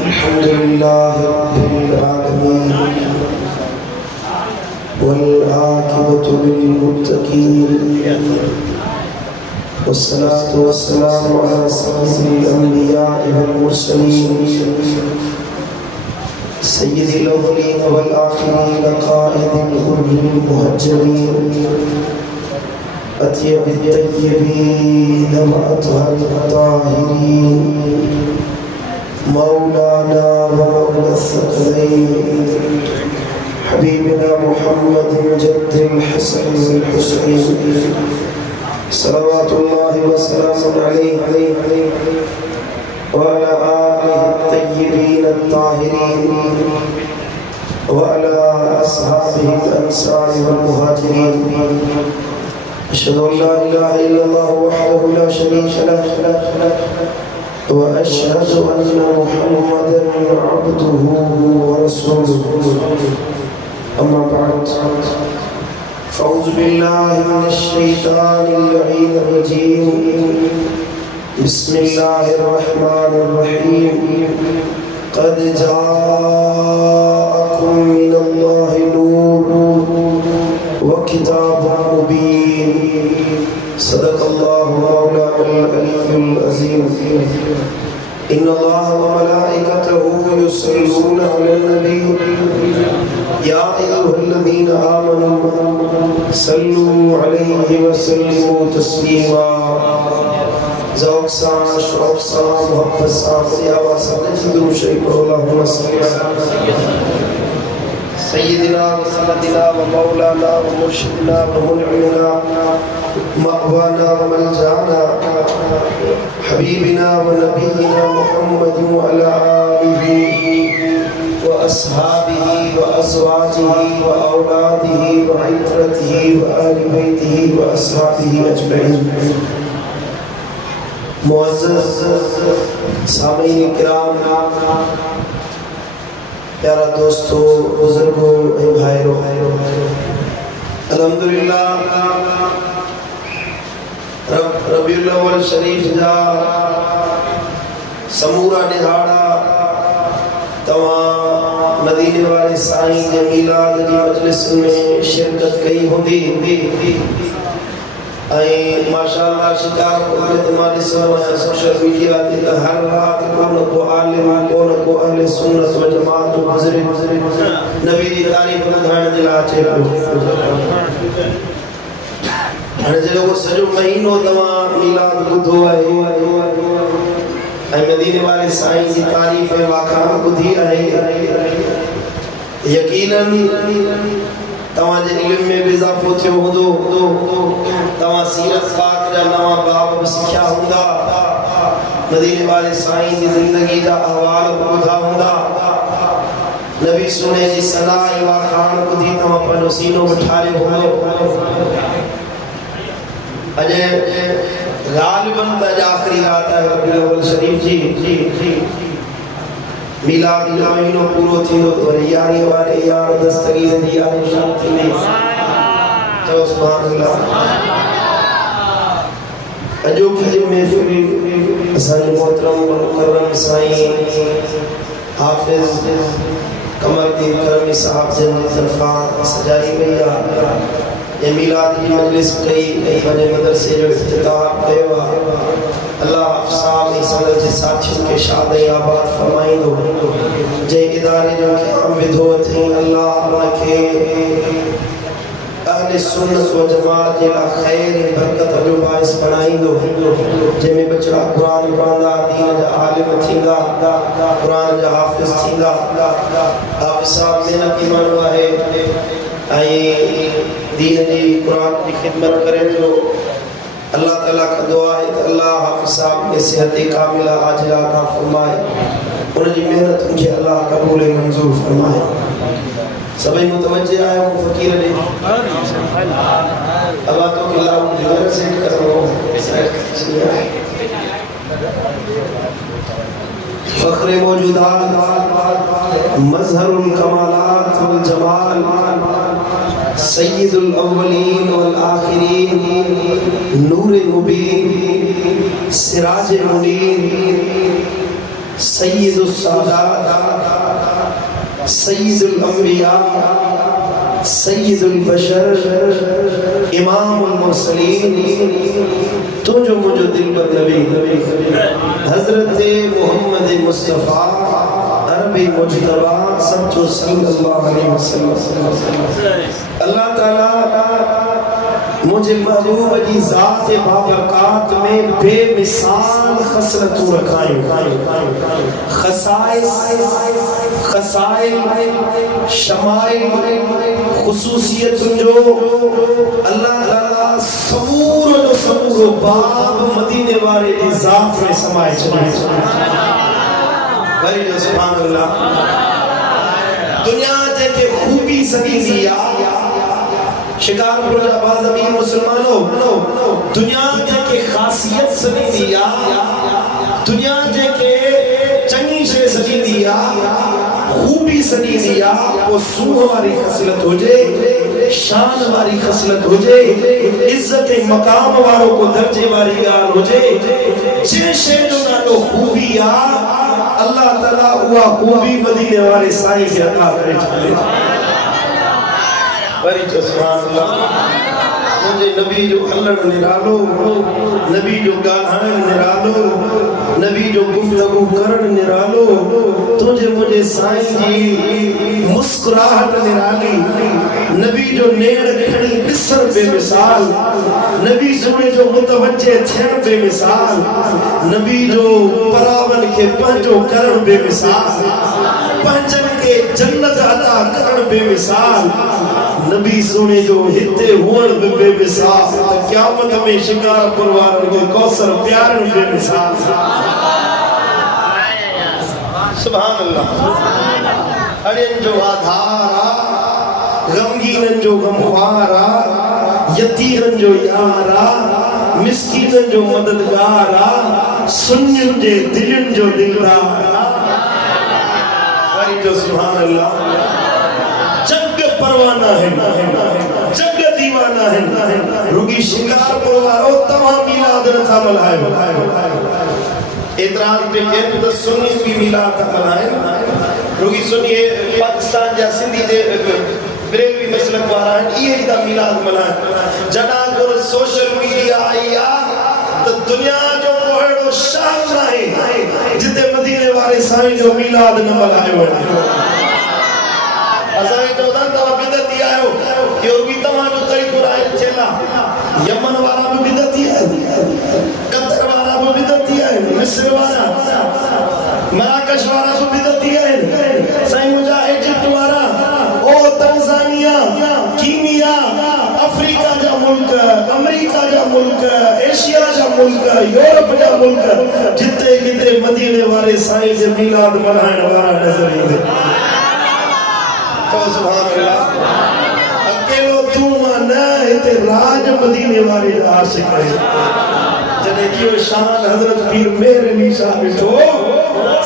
अल्हम्दुलिल्लाह रब्बिल आलमीन वल आक़िबतु लिल मुत्तक़ीन वस्सलातु वस्सलामु अला सय्यिदिल अंबिया'i वल मुरसलीन सय्यिदिल अव्वलीन वल आखिरीन क़ाइदिल गुर्रिल मुहज्जलीन अत्यबित तय्यबीन व अत्हरित ताहिरीन मौलाना व मौला सकलैन हबीबना मुहम्मद जद्दिल हसन वल हुसैन सल्लल्लाहु व सल्लम अलैहि व अला आलिहि तय्यबीन ताहिरीन व अला अस्हाबिहि अल-अंसार वल मुहाजिरीन अशहदु अन ला इलाहा इल्लल्लाह वहदहु ला शरीका लहु व अशहदु अन्ना मुहम्मदन अब्दुहु व रसूलुहु अम्मा बअद फ़अऊज़ु बिल्लाहि मिनश शैतानिर लईनिर रजीम बिस्मिल्लाहिर रहमानिर रहीम क़द जाअकुम मिनल्लाहि नूरुन व किताबुन मुबीन सदक़ल्लाहु मौलानाल अलीयुल अज़ीम इन्नल्लाह व मलाइकतहु युसल्लूना अलन नबी या अय्युहल्लज़ीना आमनू सल्लू अलैहि व सल्लिमू तस्लीमा ज़ौक़ सा शौक़ सा मोहब्बत सा ज़ियावा सा दुरूद शरीफ पढ़ो अल्लाहुम्मा सल्लि अला सय्यिदिना व सय्यदिना व मौलाना व मुर्शिदना व मुनइमिना मअवाना व मलजाना हबीबिना व नबीना मुहम्मद व अला आलिहि व अस्हाबिहि व अज़वाजिहि व औलादिहि व इत्रतिहि व अहलि बैतिहि व अस्हाबिहि अजमईन। मुअज़्ज़ज़ सामीईन किराम, प्यारा दोस्तों, बुजुर्गों और भाइयों, अल्हम्दुलिल्लाह रबीउल अव्वल शरीफ जा समूरा दिहाड़ा तव्हां मदीने वाले साईं जे मीलाद जी मजलिस में शिरकत कई हूंदी ऐं माशाअल्लाह शिकारपुर में तो मां ॾिसो आहियां सोशल मीडिया ते त हर रात को न को आलिम को न को अहले सुन्नत व जमात जो गुज़रे नबी जी तारीफ़ ॿुधाइण जे लाइ अचे पियो। हाणे जेको सॼो महीनो तव्हां मीलाद ॿुधो आहे ऐं मदीने वाले साईं जी तारीफ़ ऐं वाखाण ॿुधी आहे, यकीनन तव्हांजे इल्म में भी इज़ाफ़ो थियो हूंदो, तव्हां सीरत पाक जा नवां बाब भी सिखिया हूंदा, मदीने वाले साईं जी ज़िंदगी जा अहवाल ॿुधा हूंदा, नबी सुने जी सना ऐं वाखाण ॿुधी तव्हां पंहिंजो सीनो में ठारियो हूंदो। अॼु ग़ालिबन त अॼु आख़िरी रात आहे रबीउल अव्वल शरीफ जी, मीलाद जो महीनो पूरो थींदो तो वरी यारी वारे यार दस्तगीर दी यारी शाम थींदी। चओ सुभान अल्लाह। अजो की महफिल असांजे मोहतरम मुकर्रम साईं हाफिज कमरदीन करमी साहब जन तरफां सजाई वई आहे। ये मीलाद की मजलिस कई बड़े मदरसे जो इफ्तिताह कयो आहे। अल्लाह हाफ़िज़ साहब ऐं संदनि जे साथियुनि खे शाद ऐं आबाद फरमाईंदो। जंहिं इदारे जो क़याम विधो अथई अल्लाह उनखे अहले सुन्नत व जमात जे लाइ ख़ैर ऐं बरकत जो बाइस बणाईंदो, जंहिंमें बचड़ा क़ुरान पढ़ंदा, दीन जा आलिम थींदा, क़ुरान जा हाफ़िज़ थींदा। हाफ़िज़ साहब महिनती माण्हू आहे ऐं दीन जी क़ुरान की खिदमत करे तो अल्लाह ताला का दुआ है कि अल्लाह हाफ़िज़ साहब के सेहत कामिला आजिला अता फरमाए, उनकी मेहनत मुझे अल्लाह कबूल मंजूर फरमाए। सभी मुतवज्जे आए हूँ फ़कीर ने अब तो अल्लाह उन्हें से करो फ़ख्र मौजूदात मज़हरुल कमालात वल जमाल सय्यदुल अव्वलीन वल आखिरीन नूर मुबीन सिराज मुनीर सय्यदुस सादात, सय्यदुल अंबिया, सय्यदुल बशर, इमामुल मुरसलीन, तो जो मुझे दिल पर नबी हजरत मोहम्मद मुस्तफ़ा अरबी मुज्तबा समझो सल्लल्लाहु अलैहि वसल्लम। अल्लाह ताला मुझे महबूब की ज़ात बाबरकात में बेमिसाल खसलतों रखाई, खसाइस, खसाइल, शमाइल, खुसूसियत जो अल्लाह ताला सबूरो बाब मदीने वाले की ज़ात में समाये चले। बड़ी जो सुभान अल्लाह दुनिया के खूबी सदी दिया शिकारपुर जाबाज अमीर मुसलमानों दुनिया के खासियत सदी दिया दुनिया के चंगी शे सदी दिया खूबी सदी दिया वो सूह वाली खसलत हो जाए शान वाली खसलत हो जाए इज्जत मकाम वालों को दर्जे वाली गाल हो जाए जे शे जो नालो खूबी आ अल्लाह ताला हुआ खूबी मदीने वाले साईं के अता करे चले। बड़ी सुभान अल्लाह मुझे नबी जो हल्लड़ निरालो नबी जो गाहण निरालो नबी जो गुफ्तगू करण निरालो तुझे मुझे साईं जी मुस्कुराहट निराली नबी जो नेड़ खड़ी बिसर बेमिसाल नबी सुने जो मुतवज्जे थियण बेमिसाल नबी जो परावन के पंजो करण बेमिसाल पंजन के जन्नत अता करण बेमिसाल नबी सुने जो हिते हुअण बेमिसाल त क़यामत में शिकारपुर वारन के कौसर प्यारन बेमिसाल। सुभान अल्लाह अड़ियन जो आधारा गमगीनन जो गमख्वारा यतीमन जो यारा मिस्कीनन जो मददगारा सुन्निन जे दिलन जो दिलदारा। बड़ी जो सुभान अल्लाह जग परवाना है जग दीवाना है रुगी शिकारपुर वालो तमाम मिलाद न था मलाए एतराज पे के तो सुन्नी भी मिलाद था मलाए रुगी सुनिए पाकिस्तान जा सिंधी जे ब्रेलवी मसलक वाला है ये दा मिलाद मलाए जडा को सोशल मीडिया आया तो दुनिया जो कोहड़ो शाम नहीं जिते मदीने वाले साईं जो मिलाद न मलाए हो असाई तो दन तवा बिदती आयो यो भी तमा जो कई कुरान चला यमन वाला भी बिदती है कतर वाला भी बिदती है मिस्र वाला मराकश वाला भी बिदती है साईं मुजा इजिप्ट वाला ओ तंजानिया कीनिया अफ्रीका जा मुल्क अमेरिका जा मुल्क एशिया जा मुल्क यूरोप जा मुल्क जिते किते मदीने वाले साईं जे मिलाद मनाने वाला नजर ईंदे तो सुभान अल्लाह अकेलो तू माना इते राज मदीने वाले आशिक है जने की शान हजरत पीर मेर अली शाह बिठो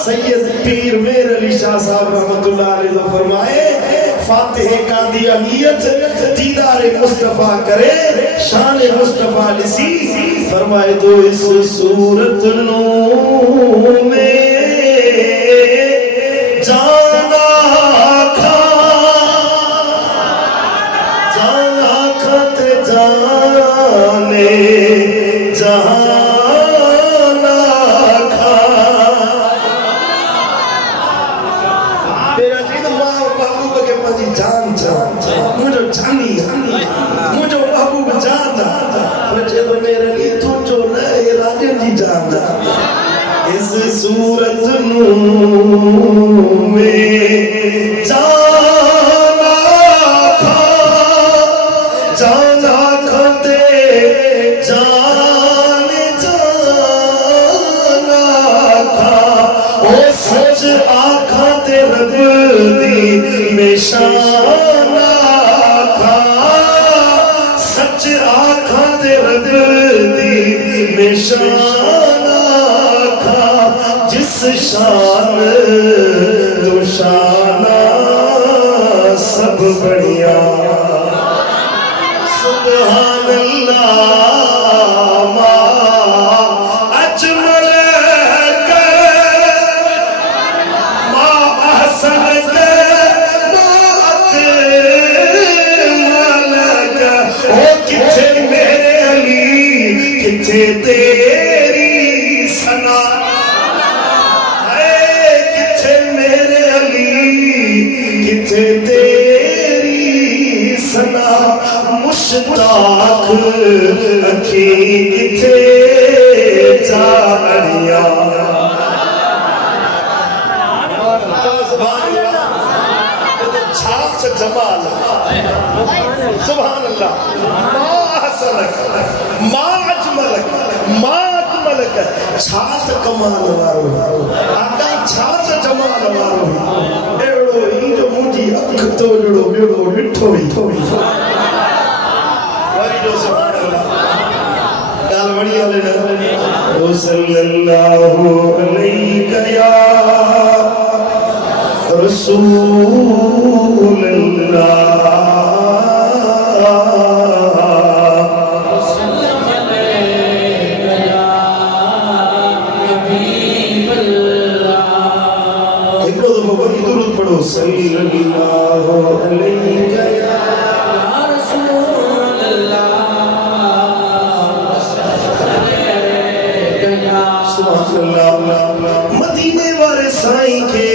सैयद पीर मेर अली शाह साहब रहमतुल्लाह अलैहि फरमाए फातिह कादियानियत दीदार मुस्तफा करे शान मुस्तफा लिसी फरमाए तो इस सूरत नो में जाना जाने जहाना खा मेरा जीत महबूब के पास जान जान मुझे जानी मुझे महबूब जाना मुझे तो मेरे लिए तू जो नहीं राजन जी जाना इस सूरत नू में जाना खा जाना खाते जान जाना था ओ सच आखा ते रब दी निशाना था सच आखा ते रब दी निशाना था जिस शान तो शाना सब बढ़िया सुभान अल्लाह मा अजमल किथे तेरी सना मुश्ताक अखी किथे जानिया छाप से जमाल सुभान अल्लाह मा हसनक मा अजमलक मा अकमलक छात कमाल वारो आका छात जमाल वारो एड़ो ई जो मुंजी अख तो जड़ो बेड़ो मिठो ही वरी जो सुभान अल्लाह गाल बढ़िया ले ओ सल्लल्लाहु अलैहि या रसूल अल्लाह सल्लल्लाहु अलैहि या रसूल अल्लाह सुभान मदीने वाले साईं के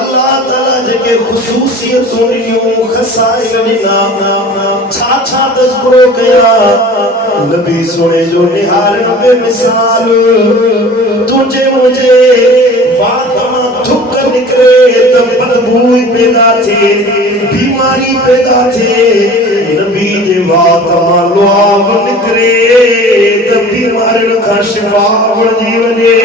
अल्लाह ताला जके खुसूसियतों ॾिनियूं खसाइस ॾिना छा छा तज़किरो कया नबी सोने जो निहारन बेमिसाल तुझे मुझे फातिमा थुक निकले तो बदबू पैदा थे बीमारी पैदा थे नबी जे फातिमा लुआब निकले तो बीमारी का शिफा वठी वञे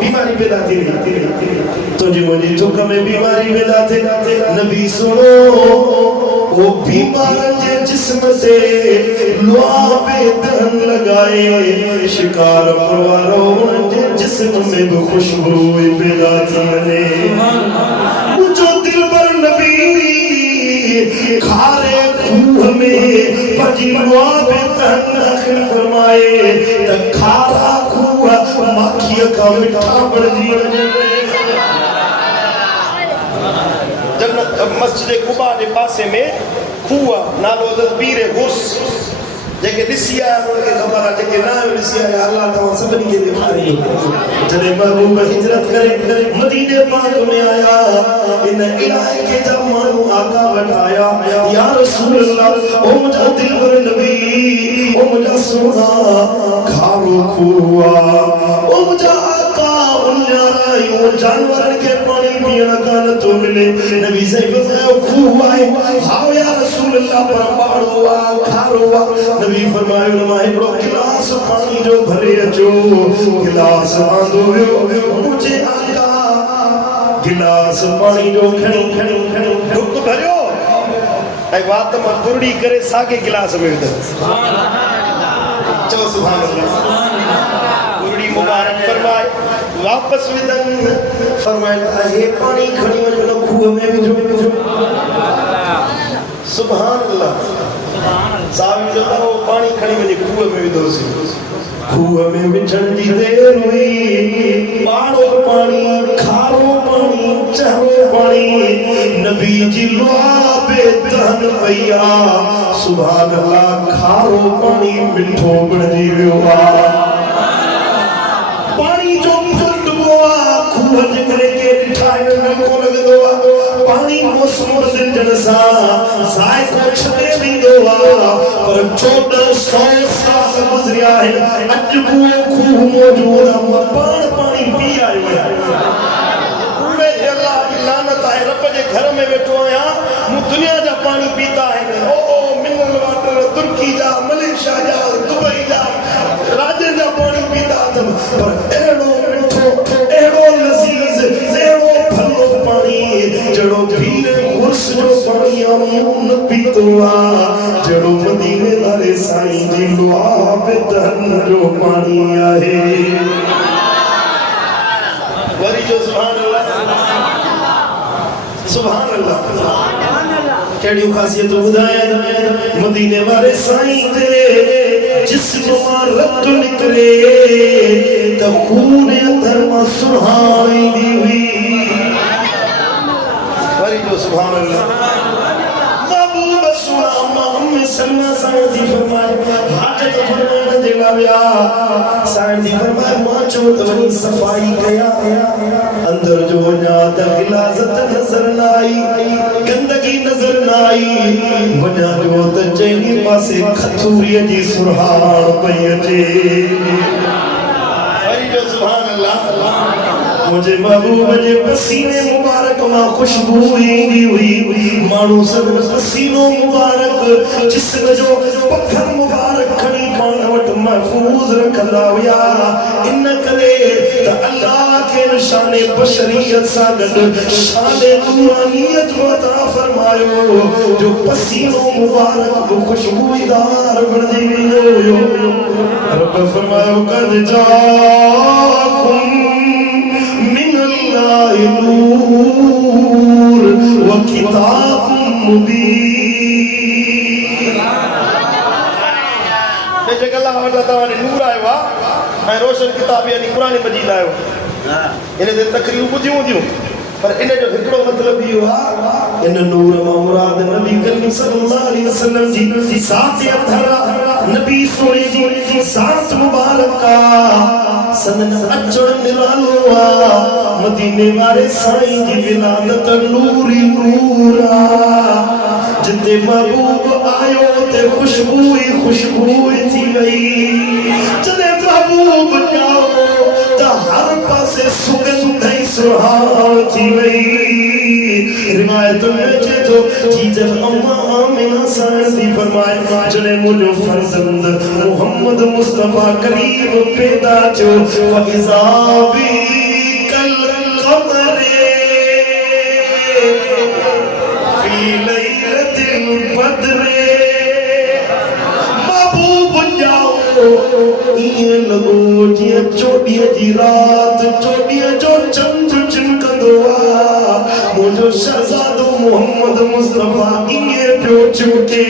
बीमारी पैदा थी तुझे मुझे थुक में बीमारी पैदा थे नबी सुनो वो बीमारन जे जिस्म से लुआबे तन लगाए शिकार परवारो जे जिस्म में भी खुशबू पैदा थी वने मुझो दिल पर नबी खारे खूह में पजी लुआबे तन दाखिल फरमाए त खारा खूह माखिया का मिठा बणजी वने मस्जिद कुबा के पासे में खूह नालो तदबीर गुस जेके दिसिया उनके खबर है जेके ना दिसिया अल्लाह तआला सबनी के दिखाई जने महबूब हिजरत करे मदीने पाक में आया इन इलाके का मानू आका बैठाया या रसूल अल्लाह ओ मुझा दिलबर नबी ओ मुझा सोना खारो खूआ ओ मुझा आका उन्यारा यो जानवर के पानी पीना का न तो मिले नबी से बताओ खूआ हां या रसूल अल्लाह पर पाड़ो खारो नबी फरमायो नमाए बड़ो गिलास पानी जो भरे अचो गिलास आंदो मुझे आका गिलास पानी जो खणी ढुक भरियो ऐ बात में बुरड़ी करे सागे गिलास में विद सुभान अल्लाह चो सुभान अल्लाह बुरड़ी मुबारक फरमाए वापस विदन फरमाया हे पानी खणी वजो खूह में विझो सुभान अल्लाह साहब जो वो पानी खड़ी में खूह में विधोसी खूह में विछण जी देर हुई बाड़ो पानी खारो पानी चहरो पानी नबी जी लुआबे तहन भैया सुभान अल्लाह खारो पानी मिठो बणजी वियो पानी जो फुटबो खूह जे करे के ठाए में को लगदो पानी मौसम बदल जनसा जायको छटे भी दोआ पर 1400 साल गुजरिया है अजबू खूह मौजूद हम पानी पी आए पूरे अल्लाह की लानत है रब के घर में बैठो आया मु दुनिया जा पानी पीता है ओ मिनरल वाटर तुर्की जा मलेशिया जा दुबई जा राज्य जा पानी पीता पर एड़ो मिठो एड़ो लजीज एड़ो भलो पानी जड़ो पीरे गुरस जो पानी आमून पीतोआ जड़ो मदीने वाले साईं जी लुआब तन जो पानी आहे वरी जो सुभान अल्लाह केड़ियों खासियत बुधाए मदीने वाले साईं ते जिस्म मां रत निकले त खून अंदर मां सुहाई दी हुई वरी जो सुभान अल्लाह महबूब सुना हम सलमा साईं जी फरमाए हाजत फरमाए दे लाया साईं जी फरमाए माचो तो वनी सफाई कया अंदर जो ना गिलाजत नजर ना आई गंदगी नजर ना आई वना जो त चैनी पासे खथूरी जी सुरहान पई अचे सुभान अल्लाह मुझे महबूब जे पसीने मुबारक मां खुशबू ईंदी हुई मानू सब पसीनो मुबारक जिस्म जो पत्थर मुबारक खणी पाण वट महफूज रखंदा हुया इन करे त अल्लाह के निशाने बशरियत सा गड शाने नूरानियत अता फरमायो जो पसीनो मुबारक खुशबूदार बणजी वियो रब फरमायो कद जाकुम नूर व किताब मुबीन बेशक अल्लाह वटा तवाने नूर आयो आ ऐं रोशन किताब यानी कुरान मजीद आयो इन ते तकरीर बुझियूं दियूं पर इन जो हिकड़ो मतलब इहो आ इन नूर मां मुराद नबी करीम सल्लल्लाहु अलैहि वसल्लम जी ज़ात अतहर नबी सोने जी ज़ात मुबारक का सनन अचड़ निरालो आ मदीने वाले साईं जी विलादत नूरी नूरा जिते महबूब आयो ते खुशबू थी गई जने महबूब जाओ त हर पासे सुगंध ही सुहान थी गई रिवायत में जो जी जब अम्मा आमिना साईं जी फरमाए जने मुझो फर्जंद मोहम्मद मुस्तफा करीम पैदा जो फइज़ा बी कल कमरे फी लैलतिल बदरे महबूब जाओ ये लगो जी चोड़िया जी रात चोड़िया जो चंद चिमकंदो आ मुझो शहजादो मोहम्मद मुस्तफा ये पियो चुके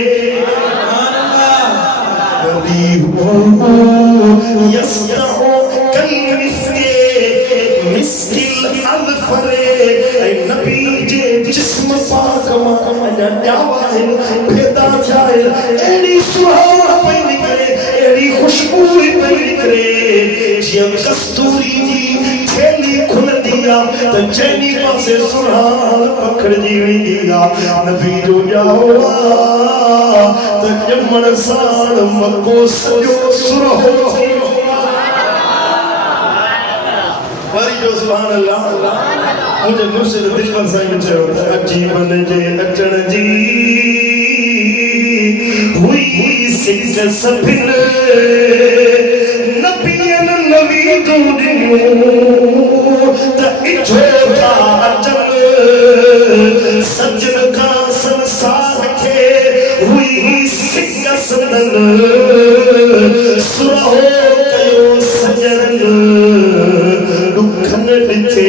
यस्ताओ कल मिस्किल अलफरे नबी जे जिस्म पाक मां न्यावा है पैदा थिया है एड़ी सुहान पई निकरे एड़ी खुशबू पई निकरे जियं कस्तूरी जी थैली खुलंदी आ त चैनी पासे सुहान पखड़जी वेंदी आ नबी जो जाओ त ॼमण साण मको सॼो सुरहो वरी जो सुभान अल्लाह मुझे मुर्शिद दिलबर साईं चयो त अजीब जे अचण जी हुई सिक सभिन नबियन नवी दूरियो त इठो था अचन सजन का संसार के हुई सिक सदन सुरहो कयो सजन दुखन ॾिठे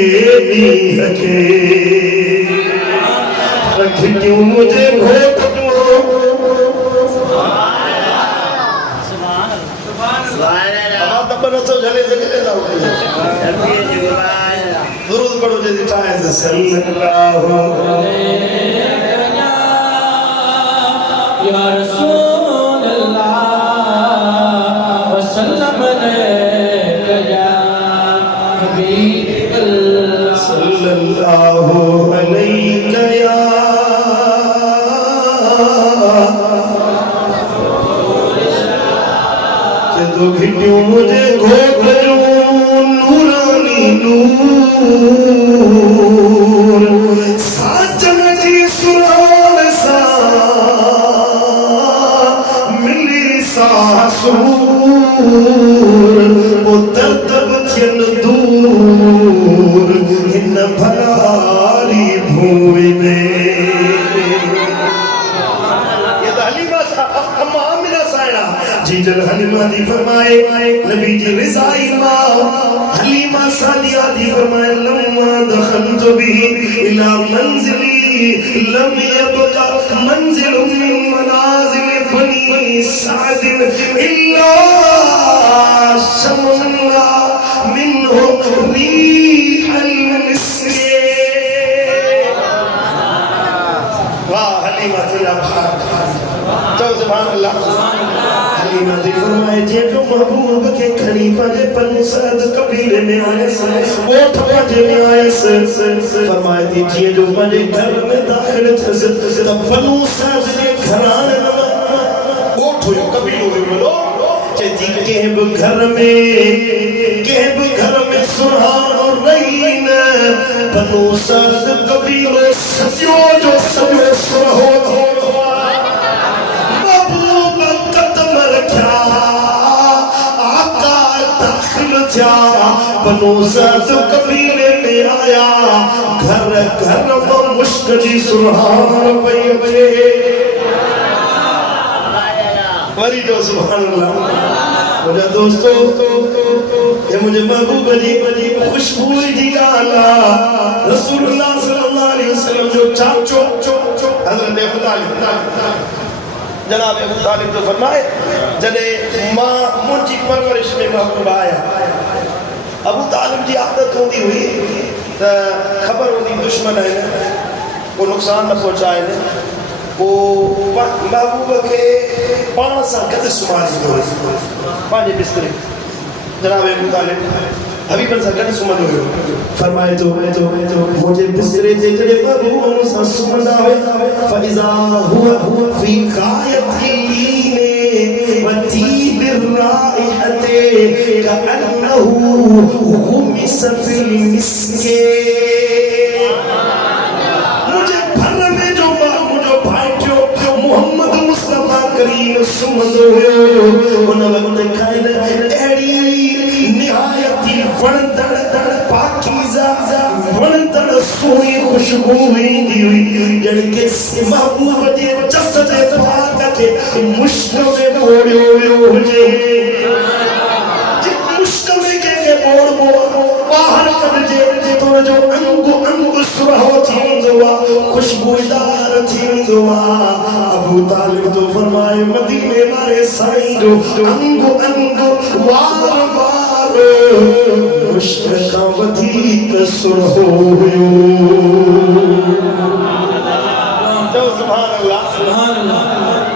ॾींहं खे रखियूं मुझे घोट दुरूद पढ़ो जल्दी ठाहे सल्लल्लाहु या रसूल अल्लाह वसल्लम या हबीब अल्लाह सल्लल्लाहु अलैहि या के तो घिटियों मुझे घोट जो नूरानी नूर साजन जी सुरान सा मिली सासूर वो दर्दब थियन दूर इन भलारी भूमि में ये हलीमा अम्मा आमिना सायना जी जल हलीमा दी फरमाए नबी जी रिज़ाई मां हलीमा सादिया दी फरमाए लम्मा दखलतु बिही इला मंजिली लम यबका मंजिल मिन मनाजिल बनी साद इल्ला शमला मिन्हु रीहल मिस्क वाह हलीमा तुला तो सुभान अल्लाह हलीमा दी फरमाए जे जो महबूब के खड़ी पाजे पंसद कबीले में आए वो ठपाजे में आए फरमाए दी जे जो पाजे घर में दाखिल थस तब बनु साद के घराने वो ठोयो कबीलो में बोलो चेती केब घर में सुहान और रहीन बनु साद कबीलो सजो जो सजो सुहो महबूब कदम रखा आका दाखिल था बनु साद कबीले में आया घर घर में मुश्क जी सुहान पई वे वरी जो सुभान अल्लाह मुझे दोस्तों ये मुझे महबूब जी खुशबू जी गाला रसूलुल्लाह सल्लल्लाहु अलैहि वसल्लम जो चाचो हजरत अबू तालिब जनाब अबू तालिब तो फरमाए जने मां मुंजी परवरिश में महबूब आया अबू तालिब जी आदत होती हुई त खबर होती दुश्मन है वो नुकसान न पहुंचाए ने वो महबूब के पान सा गद सुमारी हो पांच बिस्तरे जनाब अबू तालिब हबीबन सा गद सुमन हो फरमाए तो मुझे बिस्तरे ते जड़े महबूब मुसा सुमन आवे फइजा हुआ फी कायतीने वती बिराइहते कअन्नहु हुमिस फिल मिस्के मोहम्मद मुस्तफा करीम सुमदो उन वक्त खाइन एड़ी निहायती वणदड़ पाकीज़ा वणदड़ सोनी खुशबू वेंदी हुई जण के महबूब जे जसद पाक के मुश्क में बोड़ियो वियो हुजे जे मुश्क में के बोड़ बाहर कढजे तो जो अंग सुरहो थींदो खुशबूदार थींदो अबू तालिब तो फरमाए मदीने वाले साईं जो अंग वार वार मुश्क का वधीक सुरहो हुयो तो सुभान अल्लाह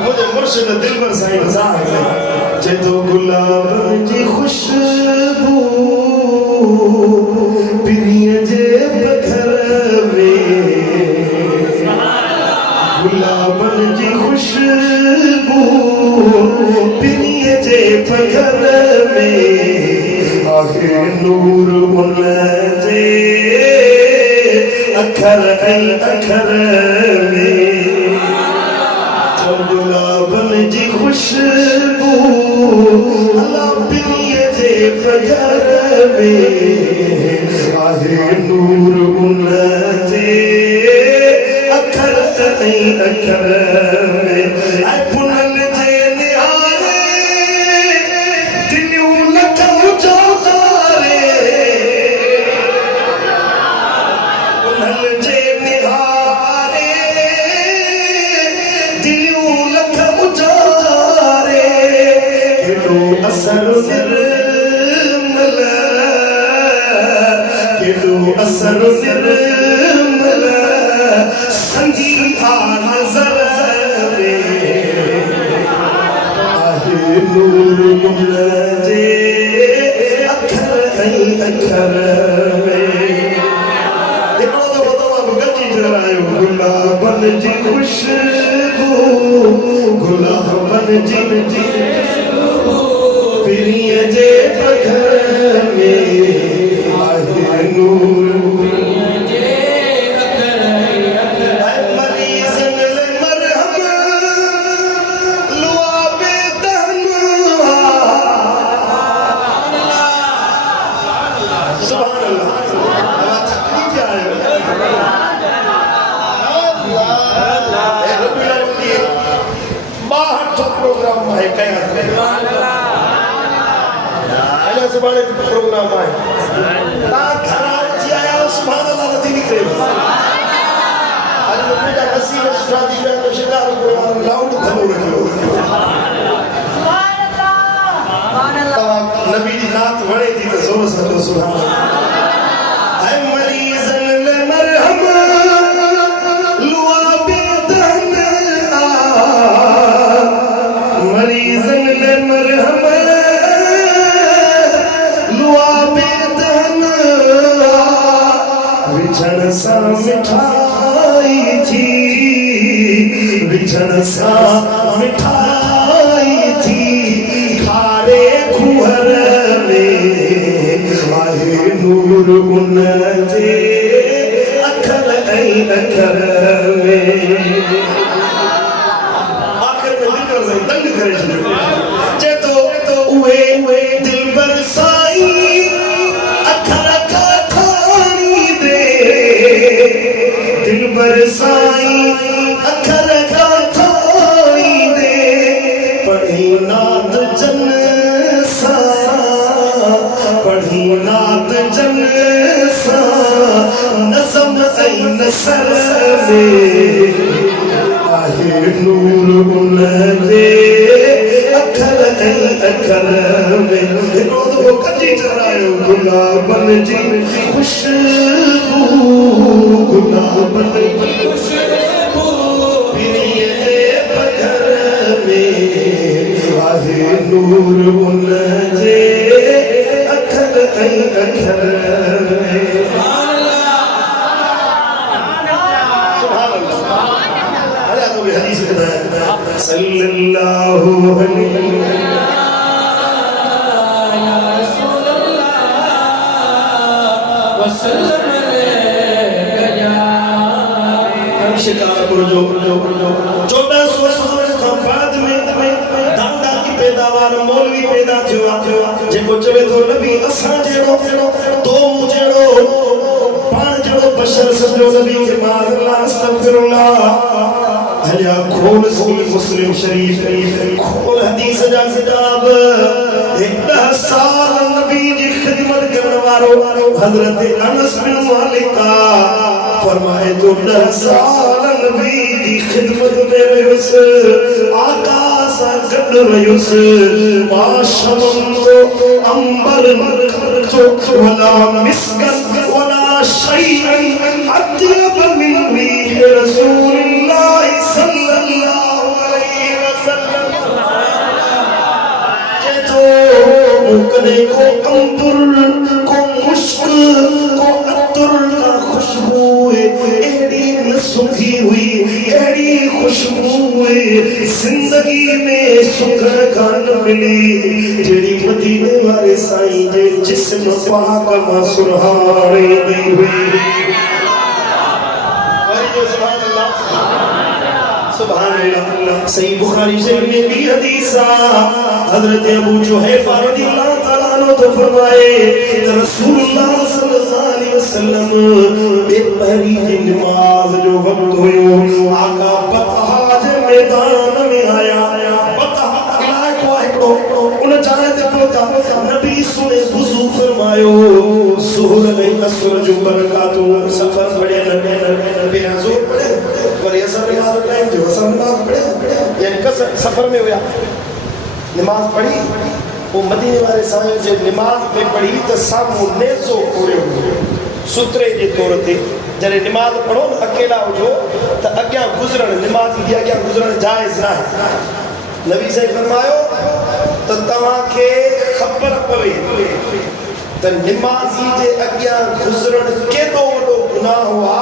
मुझे मुर्शिद दिलबर साईं साहब जे तो गुलाब जी खुशबू प्रिय जे घर में गुलाबन जी खुशबू प्रिय जे घर में आहे नूर मुन जे अखर में तो गुलाबन जी खुशबू अल्लाह प्रिय जे घर में आहे नूर उन जे अखर में ऐ पुनल जे निहारे दिलियूं लखन चौधारे पुनल जे निहारे दिलियूं लखन चौधारे केॾो असर निर्मल केॾो असर निर्मल संगीता नजर में आहे नूर मुन जे अखर में हिकिड़ो दफ़ो तव्हां गॾिजी जरायो गुलाबन जी खुशबू गुलाबन जी प्रिय जे घर में आहे नूर प्रोग्राम है ना खराब किया है सुभान अल्लाह नथी निकले आज मुझे नसीब सुठा थी विया तो शिकार प्रोग्राम लाउड भलो रखियो सुभान अल्लाह नबी जी नात वणे थी तो जोर से तो सुभान अल्लाह ऐ मरीज़न ले मरहम लुआ बेदन विझण सां मिठाई थी खारे कुहर में आहे नूर उन जे अखर ऐं अखर में आखिर में निकल वई दंग करे छॾियो चए थो उहे दिलबर साईं अखर खां ठाणी दे दिलबर साईं अखर खां ठाणी दे पढ़ी नात जन सां पढ़ी नात जन सां नज़म ऐं नसर में आहे नूर उन जे अखर ऐं अखर में हिकिड़ो दफ़ो कजी चढ़ायो गुलाबन जी खुशबू गुलाबन जी खुशबू पिरीअ जे पघर में आहे नूर उन जे अखर ऐं अखर में हदीस बताया सल्लल्लाहु अलैहि वसल्लम शिकारपुर जो 1400 साल खां बाद में दादा की पैदावार मौलवी पैदा थियो जेको चवे थो नबी असां जहिड़ो तो जहिड़ो पाण जहिड़ो बशर सम्झो नबी के मां अल्लाह अस्तगफिरुल्लाह हलिया खोल सही मुस्लिम शरीफ खोल हदीस जा किताब 10 साल नबी जी खिदमत करण वारो हजरत अनस बिन मालिक फरमाए तो 10 साल नबी जी खिदमत में रहियुस आका सां गॾु रहियुस माशम तो अंबर तो वला मिस्कन वला शैअन अत्यब मिन रीह रसूलिल्लाह सल्लल्लाहु अलैहि वसल्लम कदे को अंबर को मुश्क को अतर का खुशबू एड़ी न सुखी हुई एड़ी खुशबू जिंदगी में सुख कान मिली जेड़ी मदीने वाले साईं जे जिस्म पाक मां सुरहाणे दी हुई सुभान अल्लाह सही बुखारी शरीफ में भी हदीस हजरत अबू जुहैफा रज़ियल्लाहु ताला अन्हु तो फरमाए कि रसूलुल्लाह सल्लल्लाहु अलैहि वसल्लम बेपहरी की नमाज जो वक्त हुयो आका बतहा जे मैदान में आया बतहा इलाको हिकड़ो उन जाने ते पहुता नबी सुने वुजू फरमायो सुहर में असर जो बरकातों सफर बड़े न बेहजूर पड़े और ये सब याद टाइम जो नमाज पढ़े यानी सफर में हुआ नमाज पढ़ी वो मदीने वाले साईं जे नमाज में पढ़ी तो सामू नेज़ो कोड़ियो सुतरे जे तौर ते जरे नमाज पढ़ो न अकेला हुजो तो अग्यां गुजरण नमाज के अग्यां गुजरण जायज ना है नबी साईं फरमायो तो तवा के खबर पवे तो नमाजी जे अग्यां गुजरण केडो वडो गुनाह हुआ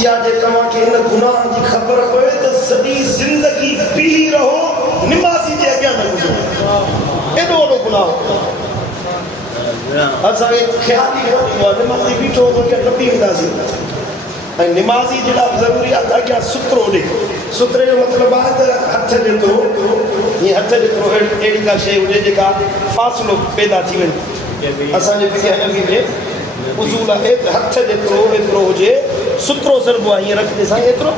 या जे तवा के इन गुनाह की खबर पवे तो सदी जिंदगी पी रहो नमाजी जे अग्यां न गुजरो एडो वडो गुनाह असा एक ख्याल ही हो नमाजी बीठो तो के टपी वेंदासी ऐं नमाजी जेड़ा जरूरी आहे अग्यां सुतरो ॾे सुतरे जो मतलब आहे त हथ जेतिरो ये हथ जेतिरो अहिड़ी का शइ हुजे जेका फ़ासिलो पैदा थी वञे असांजे फिक़ह हनफ़ी में उसूल आहे त हथ जेतिरो एतिरो हुजे सुतरो ज़रबो आहे हीअं रखंदे साईं एतिरो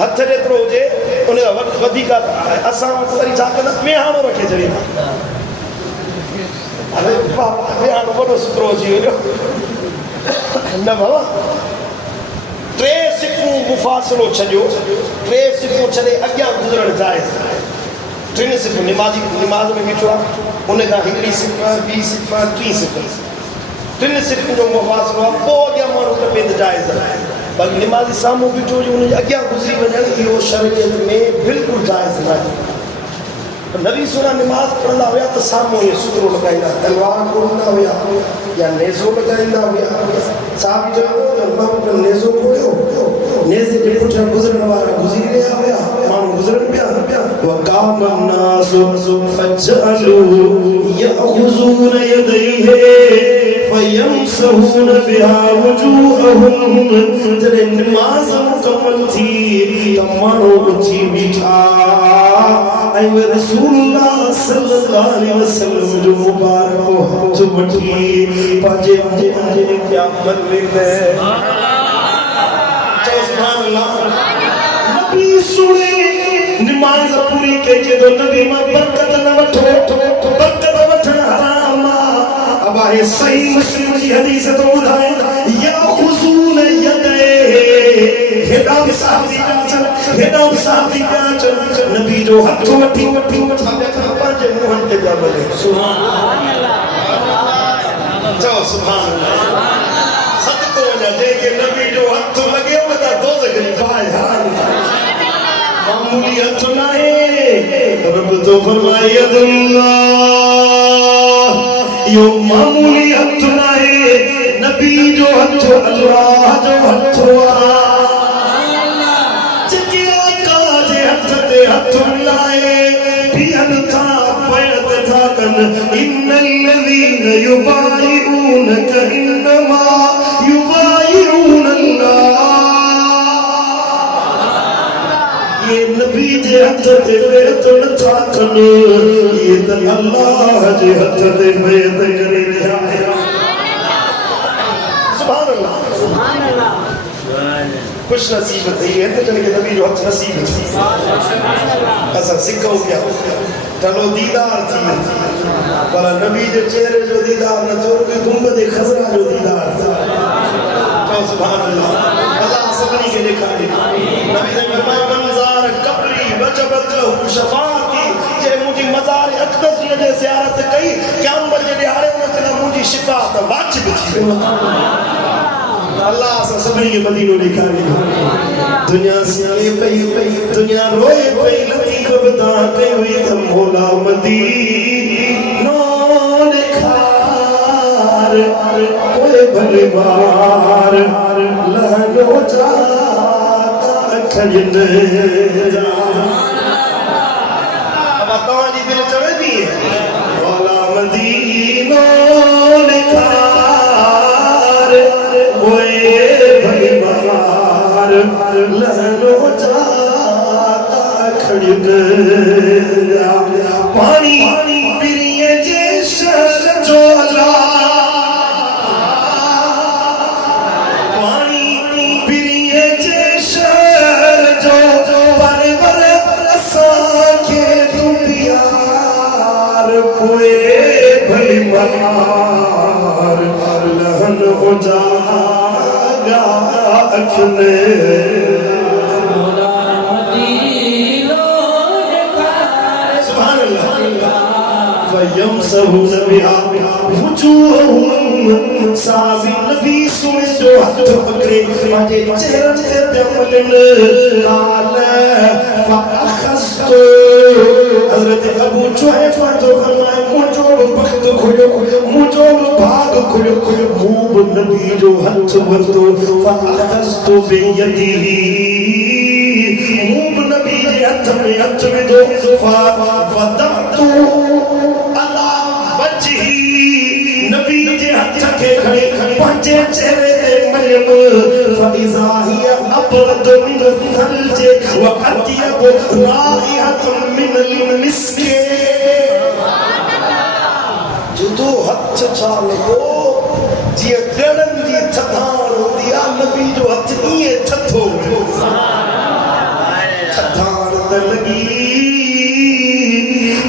हथ जेतिरो हुजे उन खां वधीक असां वरी छा कंदा वेहाणो रखे छॾींदा अरे बाबा वेहाणो वॾो सुतरो अची वञो न बाबा टे सिफ़ूं मुफ़ासिलो छॾियो टे सिफ़ूं छॾे अॻियां गुज़रण जाइज़ टिनि सिफ़ूं नमाज़ में बीठो आहे उन खां हिकिड़ी सिफ़ ॿी सिफ़ टी सिफ़ टिनि सिफ़ुनि जो मुफ़ासिलो आहे पोइ अॻियां माण्हू टपे त जाइज़ आहे बाक़ी नमाज़ी साम्हूं बीठो हुजे उनजे अॻियां गुज़री वञणु इहो शरीयत में बिल्कुलु जाइज़ न आहे नबी सुना नमाज पढ़ंदा हुआ तो साम्हूं इहो सुतरो लॻाईंदा तलवार खोलींदा हुआ या नेज़ो लॻाईंदा हुआ साहब चयो त नेज़ो खोलियो नेज़े जे पुठियां गुज़रण वारा गुज़री रहिया हुया माण्हू गुज़रनि पिया वक़ाम الناس فجعلوا يأخذون يديه فيمسحون بها وجوههم जॾहिं नमाज़ मुकमल थी त माण्हू उथी बीठा ऐं उहे रसूलुल्लाह सल्लल्लाहु अलैहि वसल्लम जो मुबारक हथ वठी पंहिंजे क़यामत में नबी सुने नमाज पूरी कजे तो नबी मां बरकत न वठो बरकत वठण हराम अब आहे सही मुस्लिम जी हदीस तो ॿुधाए या खुसून यदे हेॾा बि साहबी पिया नबी जो हथ वठी पंहिंजे मुंहनि ते पिया वञे सुभान अल्लाह चओ सुभान अल्लाह सदको वञा जेके नबी जो हथ लॻे त दोज़ख जी बाहि हराम मामूली हथ नाहे रब तो फरमाए अल्लाह यो मामूली हथ नाहे नबी जो हथ अल्लाह जो हथ जेके आका जे हथ ते हथ मिलाए बिहन था बैत था कन इन्नल लज़ीन युबाइऊनक इन्नमा युबाइऊन अल्लाह ये नबी जे हथ ते बैत नथा कन ये त अल्लाह जे हथ ते बैत करे रहिया आहिनि सुभान अल्लाह खुश नसीब थी है तो जने नबी जो हथ नसीब थी असा सिखो क्या चलो दीदार थी पर नबी जे चेहरे जो दीदार न तो कि गुंबद खजरा जो दीदार था तो सुभान अल्लाह अल्लाह सबनी के लिखा दे नबी ने फरमाया मंजार कब्री वजबत लहु शफाअती जे मुजी मजार अक़दस जे ज़ियारत कई क़यामत जे ॾियारे उन ते मुजी शिफाअत वाजिब थी अल्लाह सा सबनी के मदीनो लिखारे दुनिया सियाले पई दुनिया रोए पई लतीफ बता के हुई त मौला मदीनो लिखार कोई भले बार लहनो जाता खजन जा अब तवाजी दिल चवे दी मौला मदीनो लिखार लहनो जाता खड़ग पानी पिरिए जे शर जोला पानी पिरिए जे शर जो परवर असां के तू प्यार कोए भली मार लहन हो जा अखने सुभान अल्लाह फयमसहून बिहा वजूहहुम साबी नबी सुने जो हथ पकड़े माजे चेहरे ते मलन काल फअखस्तु हजरत अबू जुहैफा तो फरमाए मुझो वक्त खोलो मुझो भाग खोलो मूब नबी जो हथ वरतो फअखस्तु बियदिही मूब नबी जे हथ में दो फदतु अला वजही नबी जे हथ के खड़े पंजे चेहरे ते मलम फइज़ा हिया अबरद मिन थलज व अतियब राइहत मिन मिस्क जुदो हथ छा लगो जी गड़न जी थथाण होंदी आ नबी जो हथ इए थथो थथाण त लगी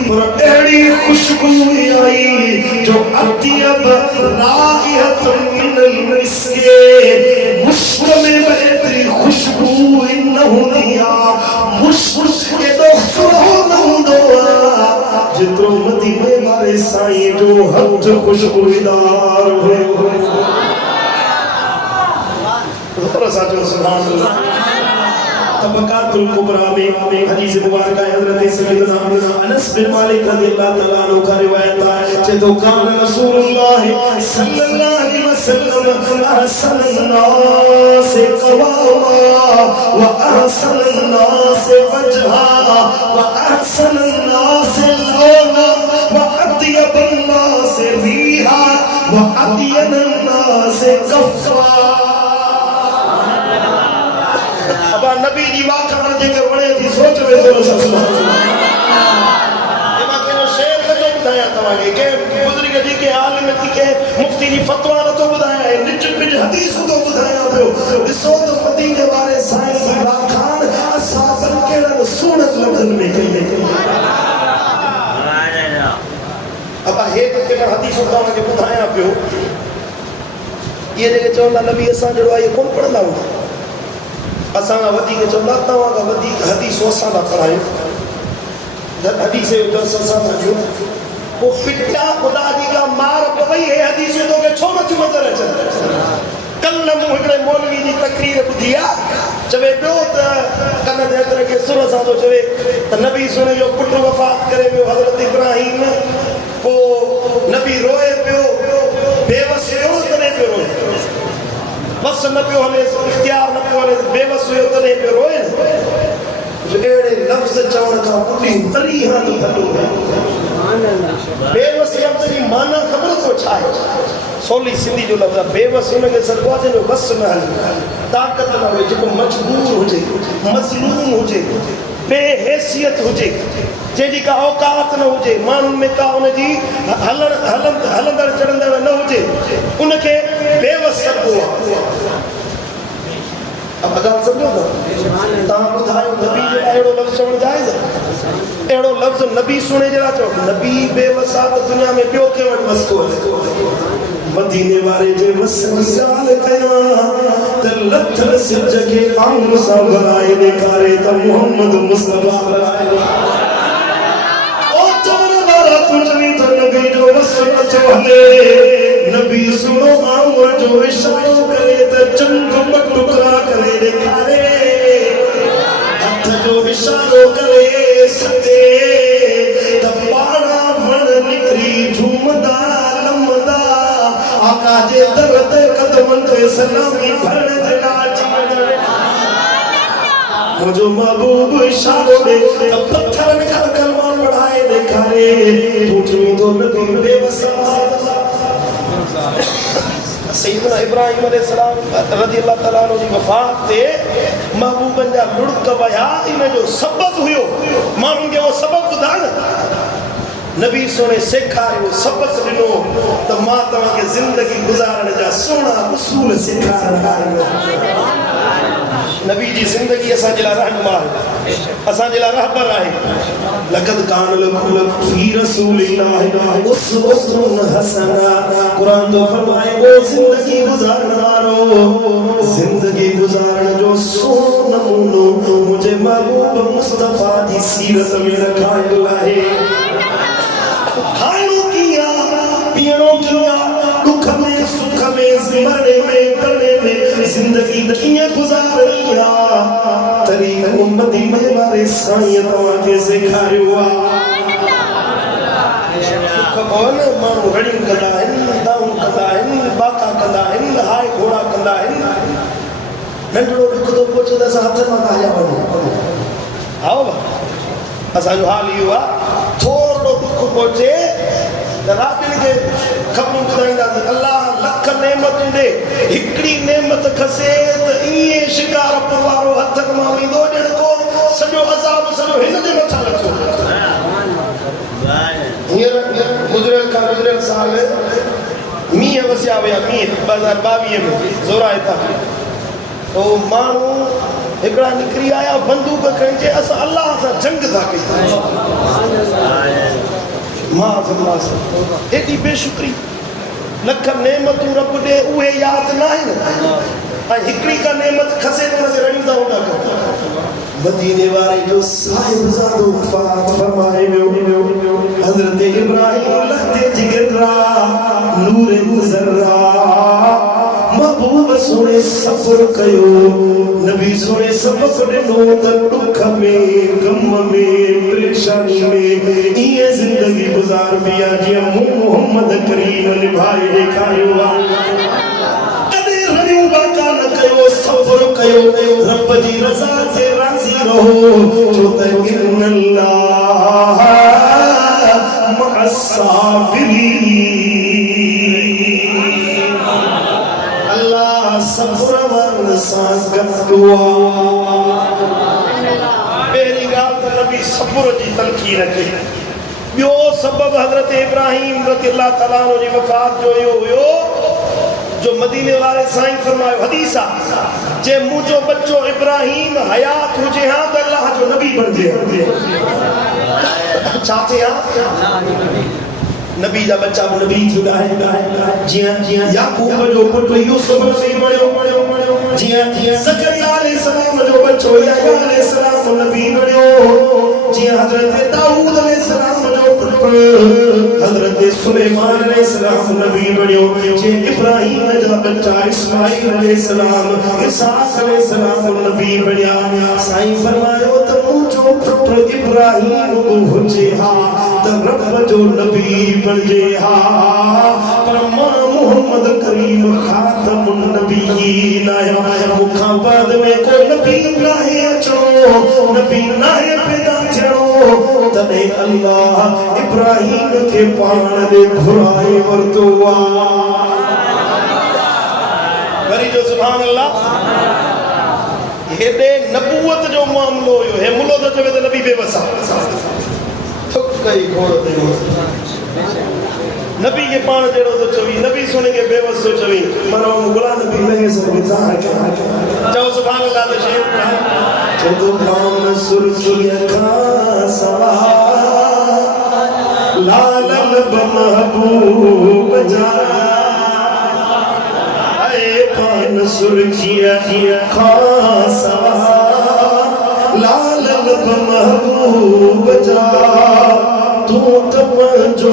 पर एड़ी खुशबू आई जो अतियब राइहत मिन मिस्क मुश्क में बेहतरी खुशबू इन हुंदिया मुश्क के दो सुहान हुंदो जितो मदीने वाले साईं जो हथ खुशबूदार हो और साजो सुभान अल्लाह तबकातुल कुबरा में हदीस मुबारक है हजरत सैयदना अनस बिन मालिक रज़ियल्लाहु तआला अन्हु का रिवायत है कि तो कान रसूलुल्लाह सल्लल्लाहु अलैहि वसल्लम अहसनुन्नास क़वामा व अहसनुन्नास वजहा व अहसनुन्नास लौना व अत्यबुन्नास रीहा व अत्यबुन्नास कफ़ा। अब नबी जी वाकण जेके वणे थी सोच वे सुभान अल्लाह एमा के शेर न तो बुधाया तवागे के बुजुर्ग जी के आलिम थी के मुफ्ती जी फतवा न तो बुधाया है निज बिज हदीस तो बुधाया पियो दिसो तो मदीने वाले साईं जी वाखान असहाबन केड़न सुनत लफ्जन में कही अब हे के हदीस तो के बुधाया पियो ये जेके चवंदा नबी असा जड़ो ये कौन पढ़ंदा हो असा वधी के चवंदा तवा का वधी हदीस असा दा पढ़ायो हदीस दरस असा जो वो पिटा खुदा जी का मार पई है हदीस तो के छो न नजर अचे कल मुहरे मौलवी जी तकरीर बुधिया चवे पियो त कन दे तरह के सुर सा तो चवे त नबी सुने जो पुत्र वफात करे पियो हजरत इब्राहिम वो नबी रोए पियो बेवस हो तने पियो रोए बस न पियो हले इख्तियार न पियो हले बेवस हो तने पियो रोए एड़े लफ्ज चवण का पूरी तरी हां थलो सुभान अल्लाह बेवस लफ्ज की माना खबर तो छा है सोली सिंधी जो लफ्ज बेवस हुन के सरवाजे जो बस न हल ताकत न हो जो मजबूर हो जे मजलूम हो जे बेहैसियत हो जे जेडी का औकात न हो जे मान में का उन जी हलंदड़ चढ़ंदड़ न हो जे उनके बेवस करबो अब अगर समझो ता बुधायो नबी जे एड़ो लफ्ज चवण जायज एड़ो लफ्ज नबी सुने जरा चो नबी बेवसा तो दुनिया में बियो के वट बस को मदीने वाले जे बस मिसाल कया त लथल सिज के आंग सा बनाए ने करे त मोहम्मद मुस्तफा बनाए ओ चवण वाला कुछ भी तो नबी जो बस चो हले नबी सुनो आंग जो इशारो करे त चंद टुकड़ा करे दिखारे हथ जो इशारो करे सदे त पाड़ा वण निकरी झूमदा लमदा आका जे दर ते कदमन ते सलामी भरण ते नाच मुझो महबूब इशारो दे त पत्थर निकल कलमान बढ़ाए दिखारे टूटनी तो नबी बेवसा सैयदना इब्राहिम अलैहिस्सलाम रज़ियल्लाहु तआला अन्हु जी वफात ते महबूबन जा लुड़क वया इन जो सबब हुयो मानू के वो सबब बुधान नबी सोने सिखारियो सबक दिनो त मां तवा के जिंदगी गुजारण जा सोना उसूल सिखारण नबी जी जिंदगी असा जिला रहनुमा है असा जिला रहबर है लक़द कान लकुम फी रसूलिल्लाह उसवतुन हसना कुरान तो फरमाए वो जिंदगी गुजारने वालो जिंदगी गुजारने जो सोना नमूनो मुझे महबूब मुस्तफा दी सीरत में रखाया है खानो किया पियो किया दुख में सुख में मरने में पड़ने में जिंदगी किया गुजारनी तरीक़ उम्मती में वाले साईं तवा के सिखारियो सुख कोन मानू रड़ी कंदा आहिनि दाऊ कंदा आहिनि बाका कंदा आहिनि हाय घोड़ा कंदा आहिनि नंढड़ो दुख तो पहुचे त असां हथ मां हलिया वञूं आओ असांजो हाल इहो आहे थोरो दुख पहुचे त रातिन खे ख़बरूं ॿुधाईंदासीं अल्लाह लख नेमतूं ॾे हिकिड़ी नेमत खसे त ईअं शिकार वारो हथनि मां वेंदो ॼण को सॼो अज़ाब सॼो हिन जे मथां लथो हींअर गुज़रियल साल मींहं वसिया विया मींहं 2022 में ज़ोरा हितां तो माण्हू हिकिड़ा निकिरी आया बंदूक खणी चए असां अल्लाह सां जंग था कयूं मां एॾी बेशुक्री लख नेमतूं रब ॾे उहे यादि न आहिनि ऐं हिकिड़ी का नेमत खसे त हुनखे रड़ियूं था उॾा मदीने वारे जो साहिबजादो वफ़ात फरमाए वियो हज़रत इब्राहिम लखते जिगरा नूर मुज़र्रा महबूब सोने सब्र कयो नबी सोने सबक ॾिनो त दुख में गम में परेशानी में ये जिंदगी गुजार पिया जीअं मूं मोहम्मद करीम निभाए ॾेखारियो आहे कॾहिं रड़ियूं बाका न कयो सब्र कयो रब जी रज़ा ते राज़ी रहो छो त इन्नल्लाह मअस्साबिरीन अल्लाह सब्र वारन सां गॾु आहे पहिरीं ॻाल्हि त नबी सब्र जी तलक़ीन कई ॿियो सबब हज़रत इब्राहिम रज़ियल्लाहु ताला अन्हु जी वफ़ात जो इहो हुयो जो मदीने वाले साईं फरमायो हदीस आहे जे मुंहिंजो बच्चो इब्राहिम हयात हुजे हा त अल्लाह जो नबी बणिजे छा थिए हा नबी जा बच्चा नबी थी जियां याकूब जो पुटु यूसुफ नबी बणियो जियां ज़करिया अलैहिस्सलाम जो बच्चो यहया अलैहिस्सलाम नबी बणियो जियां हज़रत दाऊद अलैहिस्सलाम जो पुटु हज़रत सुलेमान अलैहिस्सलाम नबी बणियो जे इब्राहिम जा बच्चा इस्माईल अलैहिस्सलाम इसहाक अलैहिस्सलाम नबी बणिया साईं फरमायो त मुंहिंजो पुटु इब्राहिम हुजे हा त रब जो नबी बणिजे हा पर मां मोहम्मद करीम खातमुन नबीयीन आया मुखां बाद में को नबी नाहे अचणो नबी नाहे पैदा थियणो तॾहिं अल्लाह इब्राहिम खे पाण ॾे घुराए वरितो वरी जो सुभान अल्लाह हेॾे नबूवत जो मामलो हुयो हे मुलो त चवे त नबी बेवस आहे थुक कई घोड़ ते नबी के पान जड़ो तो चवी नबी सुन के बेवस तो चवी मनो गुलाम नबी लगे सब विचार जाओ सुभान अल्लाह तो शेर जदो काम सुरसुलिया का सवा लाल महबूब जा आए पान सुरखिया का सवा लाल महबूब जा तू तब जो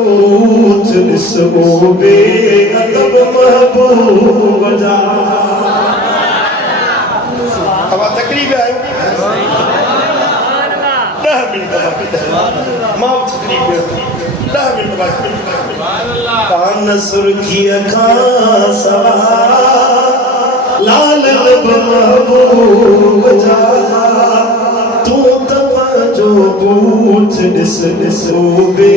ऊत निस्बो बे अदब महबूब जा अब तकरीब आयो 10 मिनट मां तकरीब 10 मिनट बाद कान सुर्खिया का सवा लाल महबूब जा तू तब जो बूथ निस्बो बे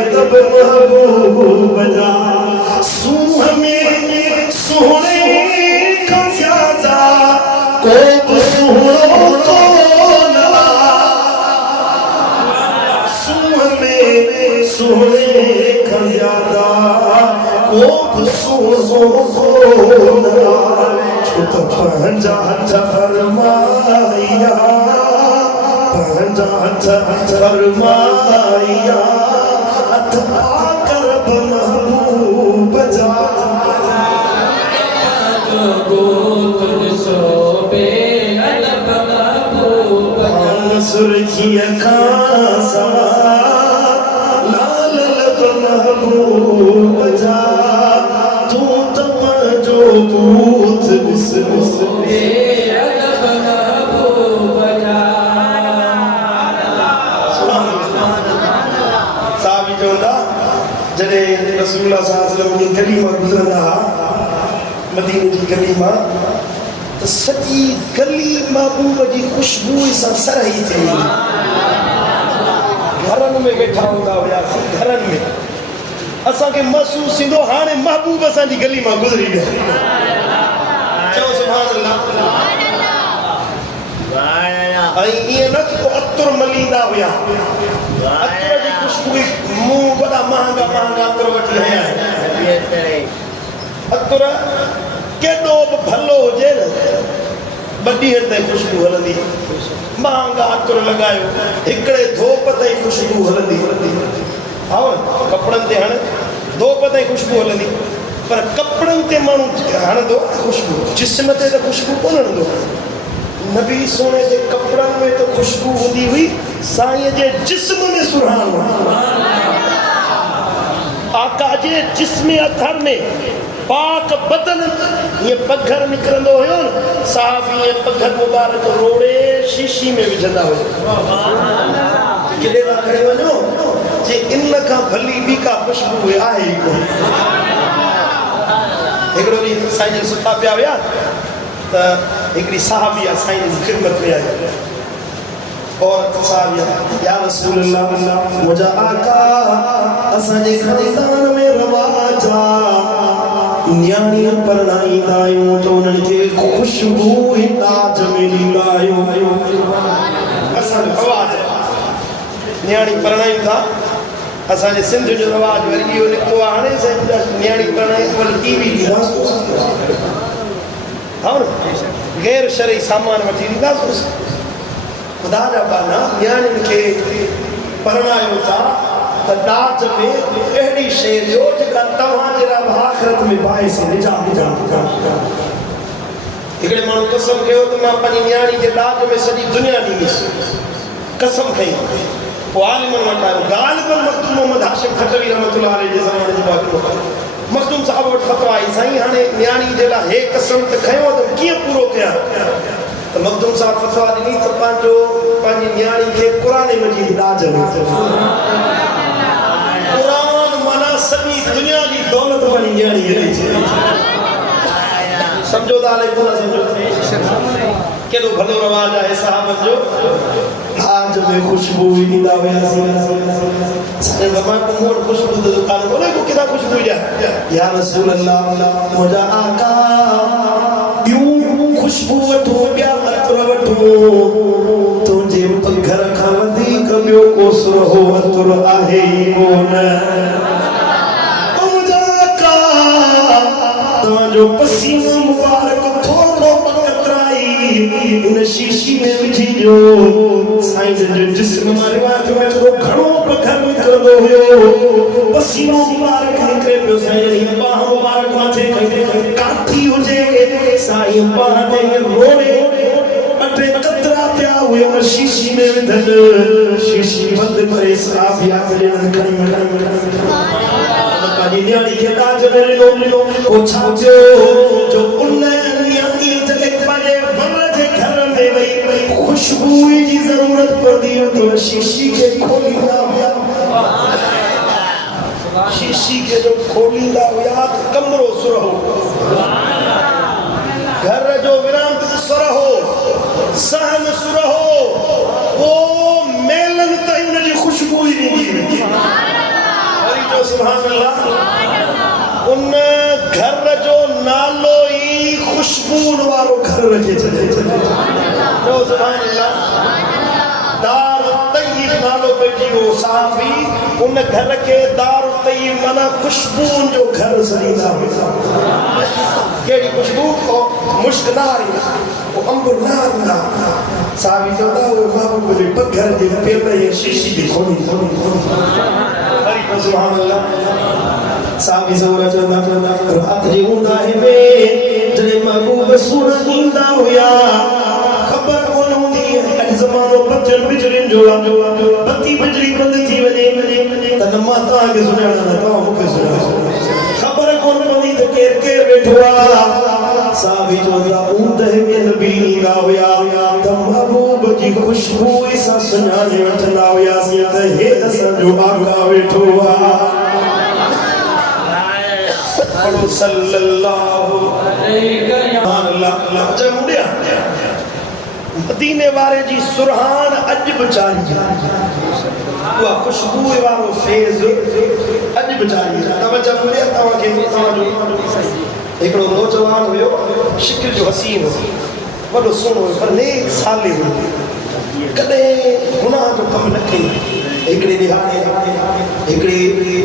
अदब महबूब जा सूह में सोने का ज्यादा को सुनो कौन सूह में सोने का ज्यादा को सुनो कौन छुत पंजा फरमाया फरमाया अता करब महबूब जा सुरखिया का सवा लाल महबूब जा तू तब जो बूथ जॾहिं रसूलुल्लाह सल्लल्लाहु अलैहि वसल्लम जी गली मां गुज़रंदा हुआ मदीने जी गली मां त सॼी गली महबूब जी ख़ुशबू सां सरही थी घरनि में वेठा हूंदा हुआसीं घरनि में असांखे महसूसु थींदो हाणे महबूब असांजी गली मां गुज़री विया चओ सुभान अल्लाह ऐं ईअं न कि अतुर मलींदा हुआ अतुर जी ख़ुशबू मूं वॾा महांगा महांगा अतुर वठी आया आहिनि अतुर केॾो बि भलो हुजे न 2 ॾींहं ताईं ख़ुशबू हलंदी महांगा अतुर लॻायो हिकिड़े धोप ताईं ख़ुशबू हलंदी आओ कपिड़नि ते हाणे धोप ताईं ख़ुशबू हलंदी पर कपिड़नि ते माण्हू हणंदो ख़ुशबू जिस्म ते त ख़ुशबू कोन हणंदो नबी सोने जे कपिड़नि में तो ख़ुशबू हूंदी हुई साईं जे जिस्म में सुराण आका ताजे जिस्म अथर में पाक बदन ये पघर निकरंदो हुयो न साहब ये पघर मुबारक रोड़े शीशी में विझंदा हुयो किले ना खड़े वञो जे इन का भली बी का खुशबू आहे ही कोन एकड़ो डी साईं जन सुता पिया हुया त एकड़ी साहबिया साईं जी खिदमत में आई और साहबिया या रसूल अल्लाह मुझा आका असां जे खानदान में रवाज न्याणी परणाईंदा आहियूं त उन्हनि खे खुशबू ताज में ॾींदा आहियूं असांजो रवाज न्याणी परणायूं था असांजे सिंध जो रवाज वरी इहो निकितो आहे हाणे साईं न्याणी परणाई वरी टीवी ॾींदासीं हा न गैर शरई सामान वठी ॾींदासीं ख़ुदा जा बाना न्याणियुनि खे परणायो था त दाज में अहिड़ी शइ ॾियो जेका तव्हांजे लाइ आख़िरत में बाहिस निजात हिकिड़े माण्हू कसम कयो त मां पंहिंजी न्याणी जे दाज में सॼी दुनिया ॾींदुसि कसम खई पोइ आलिमनि वटि आयो ग़ालिबन मखदूम मोहम्मद हाशिम खटवी रहमतुल्लाह अलैहि जे ज़माने जो वाक़िओ मखदूम साहब वटि फतवा आई साईं हाणे न्याणी जे लाइ हे कसम त खयो त कीअं पूरो कयां त मखदूम साहब फतवा ॾिनी त पंहिंजी न्याणी खे क़ुरान मजीद दाज में सभी दुनिया की दौलत वाली न्याणी है समझो ताले को ना समझो केडो भलो रवाज है साहब जो आज में खुशबू ही नींदा हुआ सारे बाबा को मोर खुशबू दे दुकान बोले को किदा खुशबू या रसूल अल्लाह मुझा आका यूं खुशबू वठो या अतर वठो तुझे घर का वधिक ॿियो को सुरहो अतर आहे कोन जो पसीनो मुबारक थोड़ो कतराई इन शीशी में विझी जो साईं जो जिस्म मां रिवाज में तो घणो पखर निकरंदो हुयो पसीनो मुबारक निकरे पियो साईं बाह मुबारक माथे काठी हुजे साईं बाह ते रोड़े अटे कतरा पिया हुए शीशी में विधल शीशी बंद करे साहब याद ॾियण खणी न्याणी के काज में लो को छाजो जो उन न्याणी जले पाले वर जे घर में वई खुशबू जी जरूरत पड़ी तो शीशी के खोलींदा शीशी के जो खोलींदा हुआ कमरो सुरहो घर जो विरांत सुरहो सहन सुरहो वो मेलन ताईं उन जी खुशबू ही दी सुभान अल्लाह उन घर जो नालो ही खुशबू वालो घर रखे चले तो सुभान अल्लाह दार तय्यब नालो पे जीवो साहबी उन घर के दार तय्यब माना खुशबू जो घर सरीदा केड़ी खुशबू को मुश्क नारी वो अंबर नारी साहबी जो ना वो बाबू के पत्थर के पेड़ में शीशी दी खोली सुभान अल्लाह साहबी ज़ोरा चंदा रात जी हुंदा है में जने महबूब सुर नींदा हुया खबर कोन हुंदी अज ज़मानो बचन बिजलिन जोड़ा बत्ती बिजली बंद थी वने तन माता के सुनाना ना तो मुके सुना खबर कोन हुंदी तो केर केर बैठवा साहबी चंदा हुंदा है में नबी नींदा हुया त महबूब जी खुशबू ऐसा सुनाने वठंदा हुया सी त हे असन जो आका बैठवा पढ़ो सल्लल्लाहु अलैहि वसल्लम जमुड़िया मदीने वाले जी सुरहान अज बचारी वो खुशबू वालो फेज अज बचारी तब जमुड़िया तवा के तवा एकड़ो नौजवान हुयो शिकिल जो हसीन बड़ो सुनो पर नेक साले हो कदे गुनाह जो कम न कई एकड़े दिहाड़े एकड़े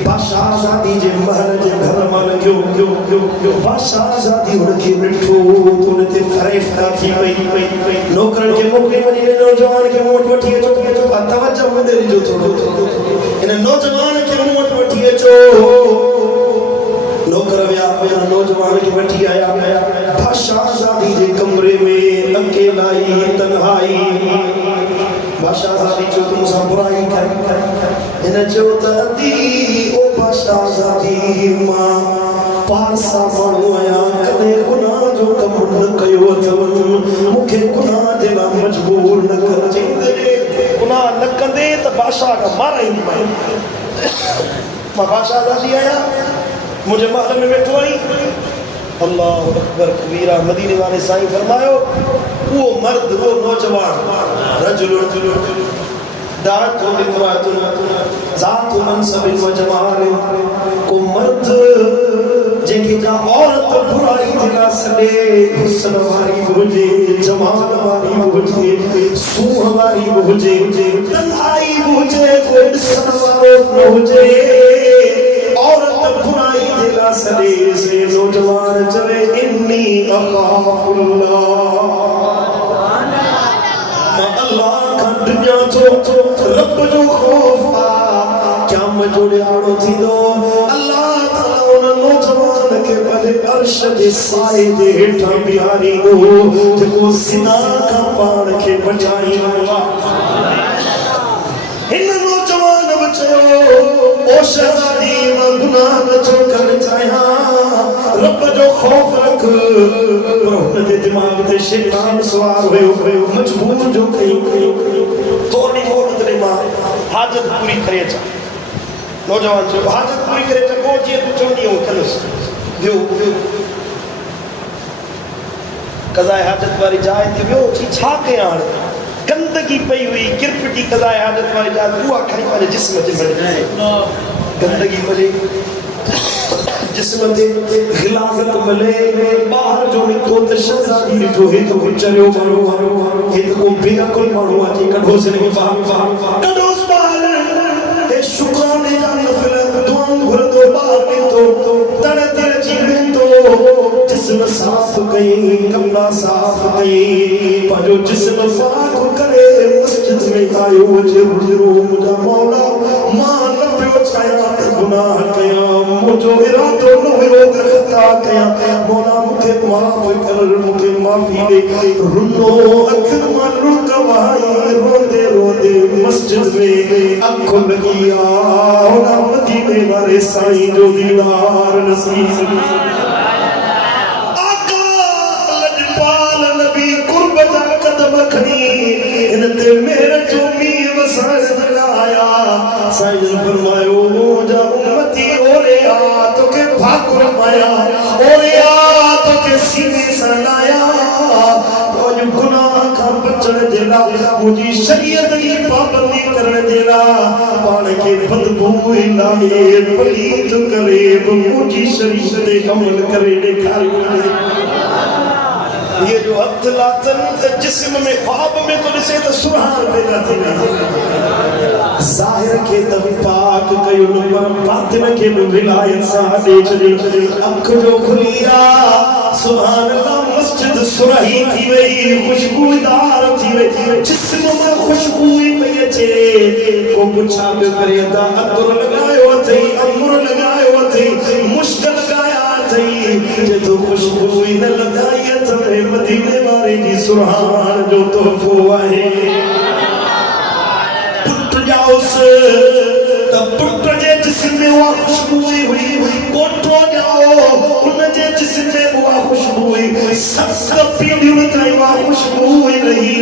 बादशाह आजादी जे महल जे घर में लॻियो बादशाह आजादी उनखे ॾिठो तो उनते फरेफ्ता थी पई नौकरन खे मोकिले वञी नौजवान खे मूं वटि वठी अचो तवज्जो मुंहिंजे ॾिजो थोरो इन नौजवान खे मूं वटि वठी अचो नौकर विया नौजवान खे वठी आया बादशाह आजादी जे कमरे में अकेला ही तन्हाई बादशाह आजादी जो तुम सां बुराई कर इन जो त दी ओ पाशाज़ादी मां पारसा माण्हू आया कदे गुनाह जो कम न कयो अथव मूंखे गुनाह जे लाइ मजबूर न कर चईंदे गुनाह न कंदे त बादशाह खां माराईंदी मां बादशाहज़ादी आया मुंहिंजे महल में वेठो आई अल्लाह अकबर कबीरा मदीने वाले साईं फरमायो वो मर्द वो नौजवान रजुल दात इमरातुन ज़ात मनसब व जमाल को मर्द जेके का औरत बुराई दिला सदे हुस्न वारी हुजे जमाल वारी हुजे सूह वारी हुजे तन्हाई हुजे कोई ॾिसण वारो न हुजे औरत बुराई दिला सदे से नौजवान चवे इन्नी अखाफुल्लाह अल्लाह का दुनिया तो रब जो खौफ क्या मजोड़ियाड़ो थी दो अल्लाह ताला उन नौजवान के भले अर्श जे साए जे हेठा बिहारी हो जेको सिना का पाण के बचाई हुआ इन नौजवान बचयो ओ शहजादी मां गुनाह न छो कर चाहिया रब जो खौफ रख पर हुन जे दिमाग ते शैतान सवार हुयो मजबूर जो कई थोड़ी मोहलत ॾे मां हाजत पूरी करे अचां नौजवान जो हाजत पूरी करे अचां को जीअं तूं चवंदी हो कंदुसि वियो कज़ाए हाजत वारी जाइ ते वियो छा कयां हाणे गंदगी पई हुई किरपटी कज़ाए हाजत वारी जाइ उहा खणी पंहिंजे जिस्म ते भरे गंदगी भले जिस्म ते गिलाज़त भले ॿाहिरि जो निकितो त शहज़ादी ॾिठो हे त गुचरियो माण्हू हे त को बेअकुल माण्हू आहे जे कढोसि हिनखे ॿाहिरि कढोसि ॿाहिरि हे शुक्राने जा नफ़िल दुआऊं घुरंदो ॿाहिरि निकितो तड़ तड़ जी वेंदो जिस्म साफ़ कई कपिड़ा साफ़ कई पंहिंजो जिस्म पाक करे मस्जिद में आयो ज़रूरु मुंहिंजा मौला मां न पियो चाहियां त गुनाह कयां मुझो इरादो न हुयो त खता कयां मौला मूंखे माफ़ कर मूंखे माफ़ी ॾे रुनो अखियुनि मां लुड़क वहाई रोंदे रोंदे मस्जिद में अख लॻी आ हुन मदीने वारे साईं जो दीदार नसीब आका लजपाल नबी कुर्ब जा कदम खणी इन ते मेर जो मींहुं वसाइण लॻाया साईं फरमायो जा उम्मती ओरे आ तोखे भाकुर माया ओरे आ तोखे सीने सां लाया रोज गुनाह खां बचण जे लाइ मुंहिंजी शरीयत जी पाबंदी करण जे लाइ पाण खे बदबू इलाही पलीत करे बि मुंहिंजी शरीयत ते अमल करे ॾेखारियो ये जो हथ लातन त जिस्म में ख्वाब में तो ॾिसे त सुहार पैदा थी ज़ाहिर के त पाक कयो पर बातिन के भी विलायत सां ॾे छॾियो अख जो खुलिया सुभान अल्लाह मस्जिद सुरही थी वई खुशबूदार थी वई जिस्म में खुशबू पई अचे को पुछा पियो करे त अतुर लॻायो अथई अमर लॻायो अथई मुश्क लॻाया अथई जे तूं खुशबू न लॻाई अथई मदीने वारे जी सुहान जो तोहफ़ो आहे पुट जाओसि त पुट जे जिस्म में उहा खुशबू हुई कोठो जाओ उन जे जिस्म में उहा खुशबू हुई सत पीढ़ियुनि ताईं उहा खुशबू रही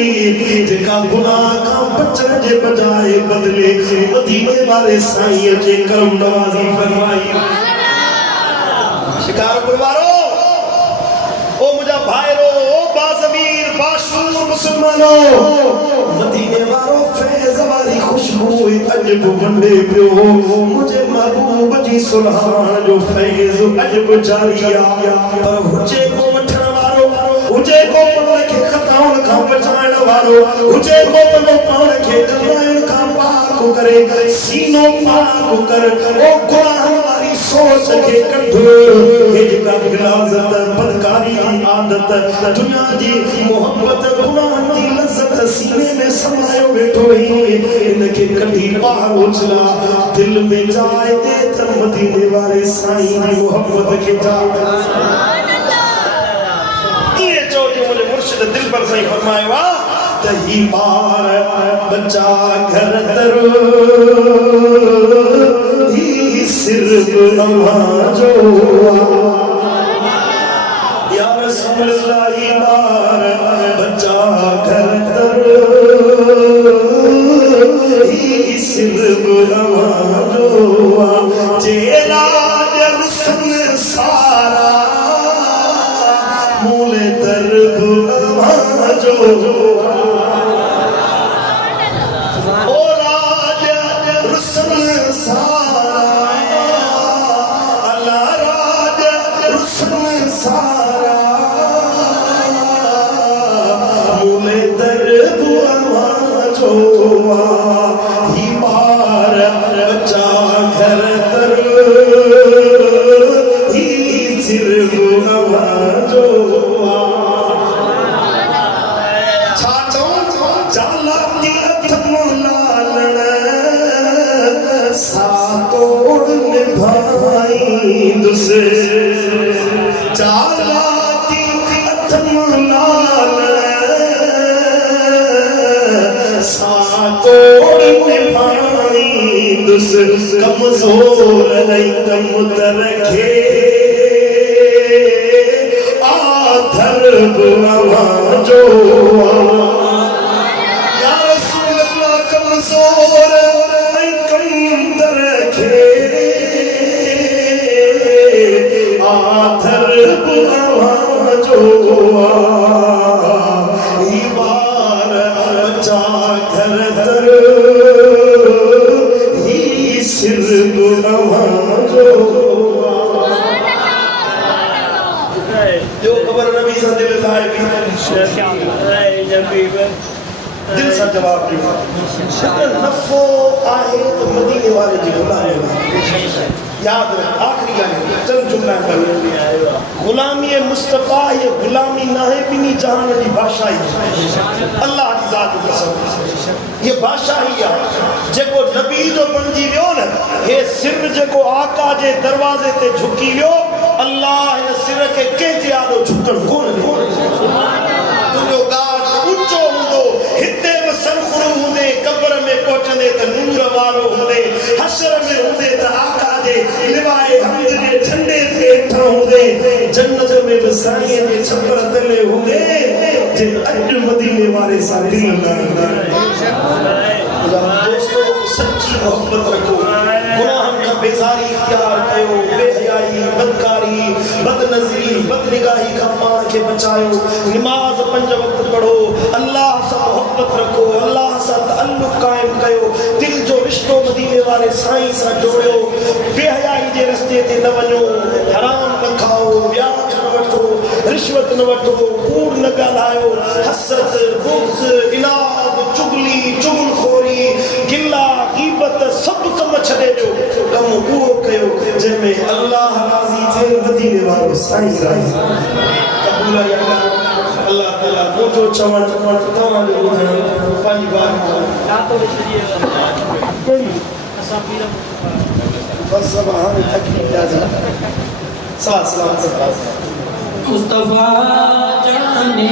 जेका गुनाह खां बचण जे बजाए बदिले मदीने वारे साईं जे करम नवाज़ी फरमाई शिकारपुर वारो ओ मुझा भाईरो ओ बाज़मीर बाशूर मुसलमानो मदीने वारो फैज़ वाली खुशबू अजब वंडे पियो मुझे महबूब जी सुल्हान जो फैज़ अजब जारी आ पर हुजे को वठण वारो हुजे को पाण खे खताउन खां बचाइण वारो हुजे को पाण खे कमाइण खां पाक करे सीनो पाक कर ओ गुनाह वारी सोच के कढ हे जेका गिलाज़त बदकारी की आदत दुनिया जी मोहब्बत गुनाह की लज़्ज़त सीने में समायो वेठो ही इनके कढी बाहर उछला दिल में जाए दे त मदीने वाले साईं की मोहब्बत के जा सुभान अल्लाह ये जो मुझे मुर्शिद दिल पर सही फरमाया तही बार बच्चा घर दर ही सिर्फ नमाजो या रसूल अल्लाह यार बच्चा घर तर ही सिर्फ नमाजो जेला रुसन सारा मूले दर्द नमाजो ओ राज रुसन सारा अल्लाह राज रुसन सारा मूले दर्द नमाजो ही मार बच्चा घर तर सिर्फ नमाजो छाचो चालाती अथमलालन सातोड़ निभाई दुसे चालाती अथमलालन सातोड़ निभाई दुस कमजोर नहीं कम तरखे धर्ब नमाजो या रसूल अल्लाह कमजोर नहीं कम तरखे धर्ब नमाजो ईमान बच्चा घर तर ही सिर्फ नमाजो जो खबर नबी सा दिल लाए भी दिल सा जवाब ॾियो नफ़ो आहे तो मदीने वाले जी गुलामी याद रख आखिरी आहे चंद जुमला गुलामी मुस्तफा ये गुलामी नाहे बिनी जहान जी बादशाही अल्लाह की जात कसम ये बादशाही आहे जेको नबी जो बणजी वियो न हे सिर जेको आका जे दरवाजे ते झुकी वियो अल्लाह इन सिर के कंहिंजे आॾो झुकण कोन तुंहिंजो गाढ़ ऊंचो हूंदो हिते बि सरफुर हूंदे कब्र में पहुचंदे त नूर वारो हूंदे हशर में हूंदे त आका जे लिवाए हम्द जे झंडे ते हेठां हूंदे जन्नत में बि साईं जे छपर तले हूंदे जे अॼु मदीने वारे सां दिल दोस्तों सच्ची मोहब्बत रखो गुनाहन का बेजारी इख्तियार कयो बेहयाई बदकारी बदनजरी बदनिगाही का पान के बचायो नमाज पंज वक्त पढ़ो अल्लाह से मोहब्बत रखो अल्लाह से ताल्लुक कायम कयो दिल जो रिश्तो मदीने वाले साईं से जोड़ो बेहयाई जे रस्ते ते न वञो हराम न खाओ ब्याज न वठो रिश्वत न वठो कूड़ न ॻाल्हायो हसद बुग़्ज़ इनाद चुगली चुगलखोरी गिला गीबत सब कम छॾे ॾियो कम उहो कयो जंहिंमें अल्लाह राज़ी थिए मदीने वारो साईं राज़ी कबूल या अल्लाह ताला मुंहिंजो चवण तव्हांजो ॿुधण पंहिंजी बस अब हाणे थकी पिया मुस्तफा जाने